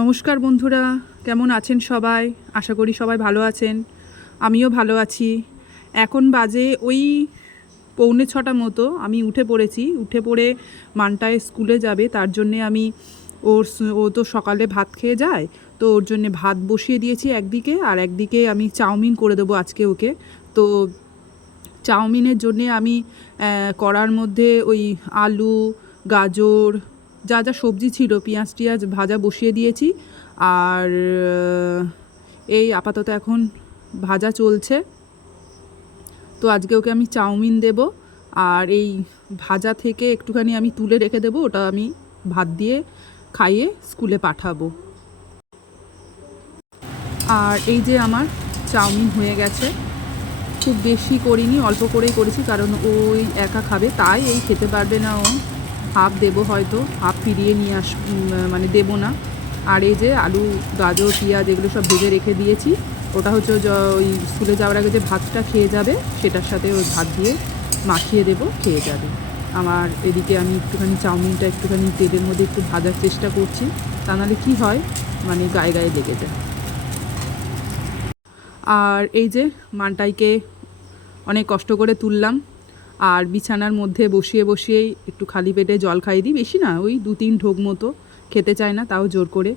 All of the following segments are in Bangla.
নমস্কার বন্ধুরা, কেমন আছেন সবাই? আশা করি সবাই ভালো আছেন। আমিও ভালো আছি। এখন বাজে ওই 6:45 মতো। আমি উঠে পড়েছি। উঠে পড়ে মানটায় স্কুলে যাবে, তার জন্যে আমি ও তো সকালে ভাত খেয়ে যায়, তো ওর জন্যে ভাত বসিয়ে দিয়েছি একদিকে, আর একদিকে আমি চাউমিন করে দেবো আজকে ওকে। তো চাউমিনের জন্যে আমি কড়ার মধ্যে ওই আলু, গাজর, যা যা সবজি ছিল, পেঁয়াজ টিয়াজ ভাজা বসিয়ে দিয়েছি। আর এই আপাতত এখন ভাজা চলছে। তো আজকে ওকে আমি চাউমিন দেব, আর এই ভাজা থেকে একটুখানি আমি তুলে রেখে দেবো, ওটা আমি ভাত দিয়ে খাইয়ে স্কুলে পাঠাবো। আর এই যে আমার চাউমিন হয়ে গেছে। খুব বেশি করিনি, অল্প করেই করেছি, কারণ ওই একা খাবে, তাই এই খেতে পারবে না ও। হাফ দেবো, হয়তো হাফ ফিরিয়ে নিয়ে মানে দেবো না। আর এই যে আলু, গাজর, পেঁয়াজ এগুলো সব ভেজে রেখে দিয়েছি। ওটা হচ্ছে ওই স্কুলে যাওয়ার আগে যে ভাতটা খেয়ে যাবে, সেটার সাথে ওই ভাত দিয়ে মাখিয়ে দেবো, খেয়ে যাবে। আমার এদিকে আমি একটুখানি চাউমিনটা একটুখানি তেলের মধ্যে একটু ভাজার চেষ্টা করছি, তা নাহলে কী হয়, মানে গায়ে গায়ে লেগে যায়। আর এই যে মানটাইকে অনেক কষ্ট করে তুললাম, আর বিছানার মধ্যে বসিয়ে বসিয়েই একটু খালি পেটে জল খাইয়ে দিই, বেশি না, ওই 2-3 ঢোক মতো। খেতে চায় না, তাও জোর করে।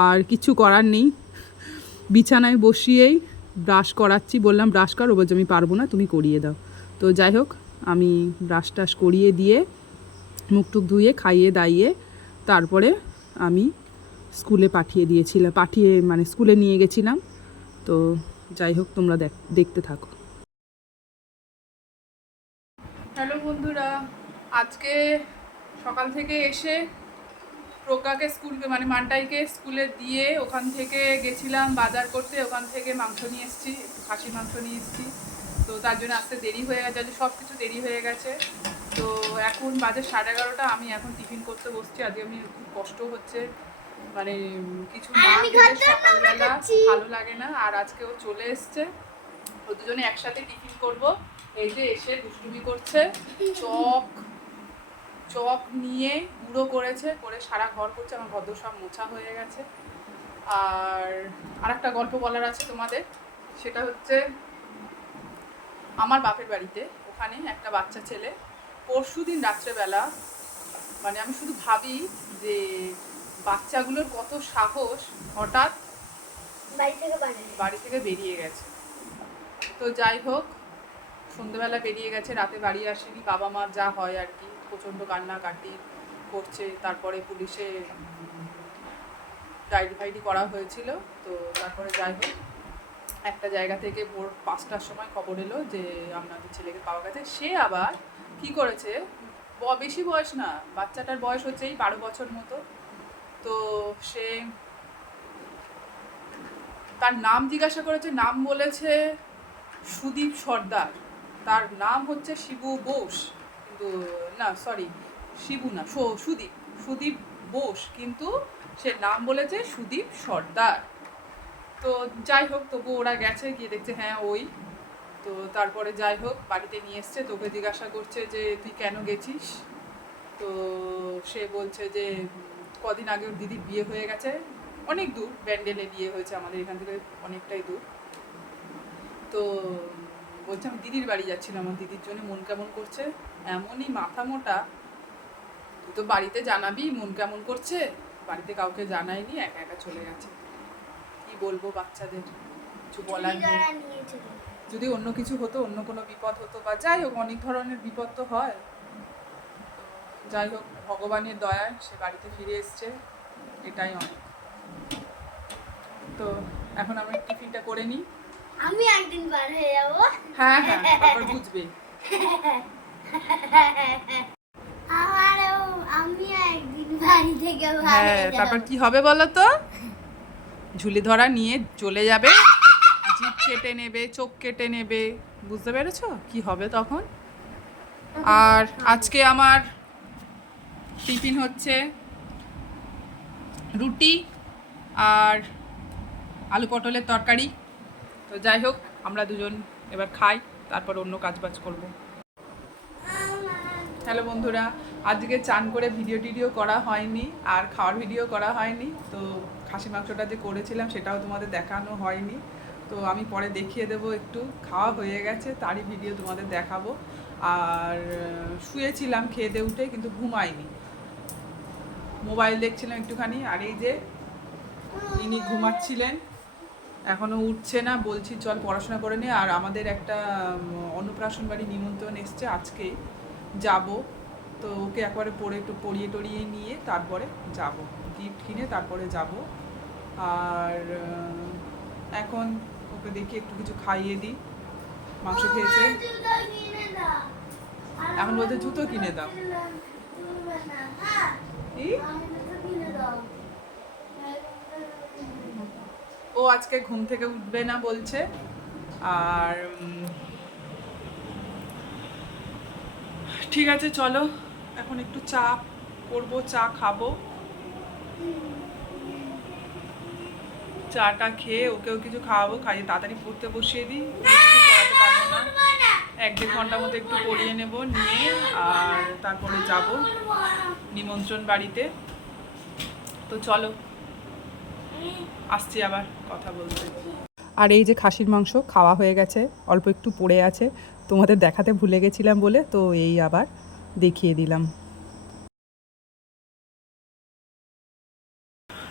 আর কিছু করার নেই, বিছানায় বসিয়েই ব্রাশ করাচ্ছি। বললাম ব্রাশ করো, বলছে আমি পারবো না, তুমি করিয়ে দাও। তো যাই হোক, আমি ব্রাশ টাশ করিয়ে দিয়ে মুখ টুক ধুয়ে খাইয়ে দাইয়ে তারপরে আমি স্কুলে মানে স্কুলে নিয়ে গেছিলাম। তো যাই হোক, তোমরা দেখতে থাকো। হ্যালো বন্ধুরা, আজকে সকাল থেকে এসে প্রজ্ঞাকে মানে মানটাইকে স্কুলে দিয়ে ওখান থেকে গেছিলাম বাজার করতে। ওখান থেকে মাংস নিয়ে এসেছি, একটু খাসির মাংস নিয়ে এসেছি। তো তার জন্য আসতে দেরি হয়ে গেছে, সব কিছু দেরি হয়ে গেছে। তো এখন বাজে 11:30। আমি এখন টিফিন করতে বসছি। আজকে আমি খুব কষ্ট হচ্ছে, মানে কিছু না খেলে সকালবেলা ভালো লাগে না। আর আজকে ও চলে এসছে, ও দুজনে একসাথে টিফিন করব। এই যে এসে দুষ্টুমি করছে, চক নিয়ে গুঁড়ো করেছে, করে সারা ঘর করছে। আমার ঘর সব মোছা হয়ে গেছে। আর একটা গল্প বলার আছে তোমাদের, সেটা হচ্ছে আমার বাপের বাড়িতে, ওখানে একটা বাচ্চা ছেলে পরশুদিন রাত্রেবেলা, মানে আমি শুধু ভাবি যে বাচ্চাগুলোর কত সাহস, হঠাৎ বাড়ি থেকে বেরিয়ে গেছে। তো যাই হোক, সন্ধ্যেবেলা বেরিয়ে গেছে, রাতে বাড়ি আসেনি। বাবা মা যা হয় আর কি, প্রচণ্ড কান্নাকাটি করছে। তারপরে পুলিশে ডায়েরি ফাইরি করা হয়েছিল। তো তারপরে যাই হোক, একটা জায়গা থেকে ভোর 5টার সময় খবর এলো যে আপনাদের ছেলেকে পাওয়া গেছে। সে আবার কি করেছে, বেশি বয়স না, বাচ্চাটার বয়স হচ্ছে এই 12 বছর মতো। তো সে তার নাম জিজ্ঞাসা করেছে, নাম বলেছে সুদীপ সর্দার। তার নাম হচ্ছে শিবু বোস, কিন্তু না, সরি, শিবু না, সুদীপ বোস, কিন্তু সে নাম বলেছে সুদীপ সর্দার। তো যাই হোক, তবু ওরা গেছে, গিয়ে দেখছে হ্যাঁ ওই। তো তারপরে যাই হোক, বাড়িতে নিয়ে এসছে। তোকে জিজ্ঞাসা করছে যে তুই কেন গেছিস। তো সে বলছে যে কদিন আগে ওর দিদির বিয়ে হয়ে গেছে, অনেক দূর, ব্যান্ডেলে বিয়ে হয়েছে, আমাদের এখান থেকে অনেকটাই দূর। তো বলছে আমি দিদির বাড়ি যাচ্ছিলাম, আমার দিদির জন্য মন কেমন করছে। এমনই মাথা মোটা, তুই তো বাড়িতে জানাবি মন কেমন করছে, বাড়িতে কাউকে জানায়নি, একা একা চলে গেছে। কি বলবো বাচ্চাদের, কিছু বলার নেই। যদি অন্য কিছু হতো, অন্য কোনো বিপদ হতো, বা যাই হোক, অনেক ধরনের বিপদ তো হয়। যাই হোক, ভগবানের দয়ায় সে বাড়িতে ফিরে এসছে, এটাই অনেক। তো এখন আমরা টিফিনটা করে নিই। আমি একদিন বার হয়ে যাবো। হ্যাঁ হ্যাঁ, আবার বুঝবে। আমি একদিন বাড়ি থেকে বার হয়ে হ্যাঁ, যাবো। তারপর কি হবে বলো তো? ঝুলি ধরা নিয়ে চলে যাবে, জিভ কেটে নেবে, চোখ কেটে নেবে, বুঝতে পেরেছো কি হবে তখন? আর আজকে আমার টিফিন হচ্ছে রুটি আর আলু পটলের তরকারি। তো যাই হোক, আমরা দুজন এবার খাই, তারপর অন্য কাজ বাজ করবো। হ্যালো বন্ধুরা, আজকে চান করে ভিডিও করা হয়নি আর খাওয়ার ভিডিও করা হয়নি। তো খাসি মাংসটা যে করেছিলাম সেটাও তোমাদের দেখানো হয়নি। তো আমি পরে দেখিয়ে দেবো, একটু খাওয়া হয়ে গেছে তারই ভিডিও তোমাদের দেখাবো। আর শুয়েছিলাম খেয়ে দিয়ে উঠে, কিন্তু ঘুমাইনি, মোবাইল দেখছিলাম একটুখানি। আর এই যে ইনি ঘুমাচ্ছিলেন, এখনও উঠছে না, বলছি চল পড়াশোনা করে নে। আর আমাদের একটা অন্নপ্রাশন বাড়ি নিমন্ত্রণ এসছে, আজকেই যাব। তো ওকে একবারে একটু পড়িয়ে টড়িয়ে নিয়ে তারপরে যাব, গিফট কিনে তারপরে যাব। আর এখন ওকে দেখি একটু কিছু খাইয়ে দিই। মাংস খেয়েছে, এখন বলতে জুতো কিনে দাও। কি? ও আজকে ঘুম থেকে উঠবে না বলছে। আর ঠিক আছে, চলো এখন একটু চা করবো, চা খাবো। চাটা খেয়ে ওকেও কিছু খাওয়াবো, খাইয়ে তাড়াতাড়ি পড়তে বসিয়ে দিই। কিছু পড়াতে পারবো না, 1-1.5 ঘন্টার মতো একটু পড়িয়ে নেব, নিয়ে আর তারপরে যাব নিমন্ত্রণ বাড়িতে। তো চলো, আসছি আবার কথা বলতে। আর এই যে খাসির মাংস খাওয়া হয়ে গেছে, অল্প একটু পড়ে আছে, তোমাদের দেখাতে ভুলে গেছিলাম বলে তো এই আবার দেখিয়ে দিলাম।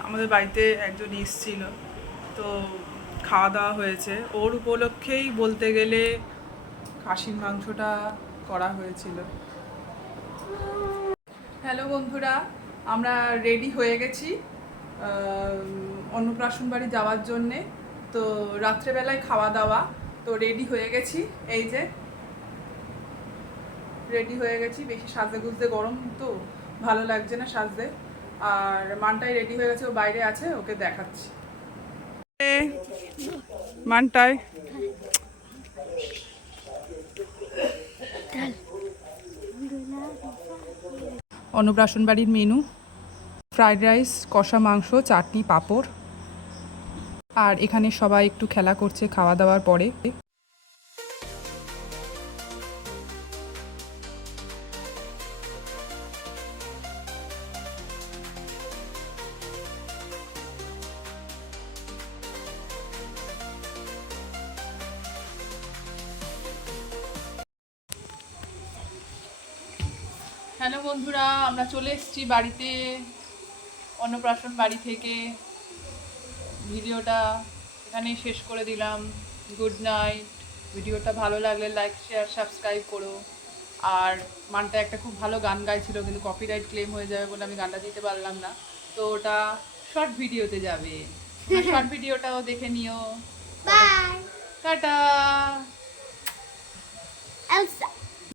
আমাদের বাড়িতে একজন এসেছিল, তো খাওয়া দাওয়া হয়েছে, ওর উপলক্ষেই বলতে গেলে খাসির মাংসটা করা হয়েছিল। হ্যালো বন্ধুরা, আমরা রেডি হয়ে গেছি অন্নপ্রাশন বাড়ি যাওয়ার জন্যে। তো রাত্রেবেলায় খাওয়া দাওয়া, তো রেডি হয়ে গেছি। এই যে রেডি হয়ে গেছি, বেশি সাজতে গুজতে, গরম তো ভালো লাগছে না সাজতে। আর মানটাই রেডি হয়ে গেছে, ও বাইরে আছে, ওকে দেখাচ্ছি। মানটাই অন্নপ্রাশন বাড়ির মেনু: ফ্রাইড রাইস, কষা মাংস, চাটনি, পাঁপড়। আর এখানে সবাই একটু খেলা করছে খাওয়া দাওয়ার পরে। হ্যালো বন্ধুরা, আমরা চলে এসেছি বাড়িতে অন্নপ্রাশন বাড়ি থেকে। ভিডিওটা এখানেই শেষ করে দিলাম। Good night. ভিডিওটা ভালো লাগলে লাইক, শেয়ার, সাবস্ক্রাইব করো। আর মানটা একটা খুব ভালো গান গাইছিল, কিন্তু কপিরাইট ক্লেম হয়ে যাবে বলে আমি গানটা দিতে পারলাম না, তো ওটা শর্ট ভিডিওতে যাবে। শর্ট ভিডিওটাও দেখে নিও। বাই। টাটা।